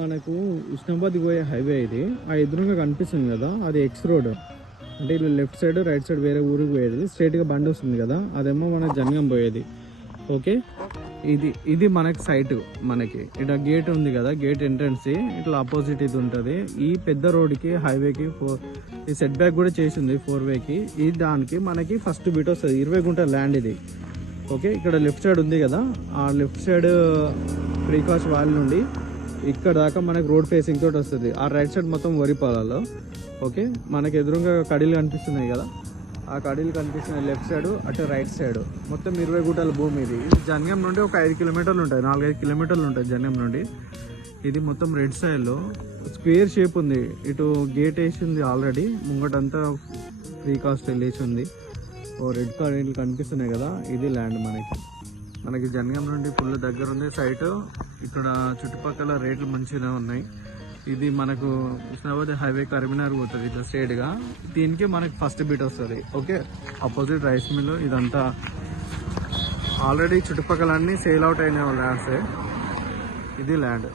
మనకు ఉస్నాబాద్కి పోయే హైవే ఇది. ఆ ఎదురుగా కనిపిస్తుంది కదా, అది ఎక్స్ రోడ్. అంటే ఇలా లెఫ్ట్ సైడ్ రైట్ సైడ్ వేరే ఊరికి పోయేది. స్ట్రైట్గా బండి వస్తుంది కదా, అదేమో మనకు జనగాం పోయేది. ఓకే, ఇది మనకి సైట్. మనకి ఇక్కడ గేట్ ఉంది కదా, గేట్ ఎంట్రన్స్ ఇట్లా ఆపోజిట్ ఇది ఉంటుంది. ఈ పెద్ద రోడ్కి హైవేకి ఈ సెట్ బ్యాక్ కూడా చేసింది 4-వేకి. ఈ దానికి మనకి ఫస్ట్ బిట్ వస్తుంది 20 గుంటల ల్యాండ్ ఇది. ఓకే, ఇక్కడ లెఫ్ట్ సైడ్ ఉంది కదా, ఆ లెఫ్ట్ సైడ్ ప్రీకాష్ వాల్ నుండి ఇక్కడ దాకా మనకి రోడ్ ఫేసింగ్ తోటి వస్తుంది. ఆ రైట్ సైడ్ మొత్తం వరి పొలాలు. ఓకే, మనకి ఎదురుగా కడీలు కనిపిస్తున్నాయి కదా, ఆ కడీలు కనిపిస్తున్నాయి లెఫ్ట్ సైడ్, అటు రైట్ సైడ్ మొత్తం 20 గుంటల భూమి ఇది. ఇది జనగాం నుండి ఒక 5 కిలోమీటర్లు ఉంటుంది, 4-5 కిలోమీటర్లు ఉంటుంది జనగాం నుండి. ఇది మొత్తం రెడ్ సైడ్లో స్క్వేర్ షేప్ ఉంది. ఇటు గేట్ వేసి ఉంది ఆల్రెడీ, ముంగటంతా ఫ్రీ కాస్ట్ వెళ్ళేసి ఉంది. ఓ రెడ్ కడీలు కనిపిస్తున్నాయి కదా, ఇది ల్యాండ్ మనకి జనగాం నుండి ఫుల్ దగ్గర ఉంది సైట్. ఇక్కడ చుట్టుపక్కల రేట్లు మంచిగా ఉన్నాయి. ఇది మనకు ఉస్నాబాద్ హైవే కరీంనగర్ పోతుంది ఇట్లా స్ట్రైట్గా. దీనికి మనకి ఫస్ట్ బిట్ వస్తుంది. Okay, opposite rice mill. ఇదంతా ఆల్రెడీ చుట్టుపక్కల అన్నీ సేల్ అవుట్ అయిన ల్యాండ్సే. ఇది ల్యాండ్.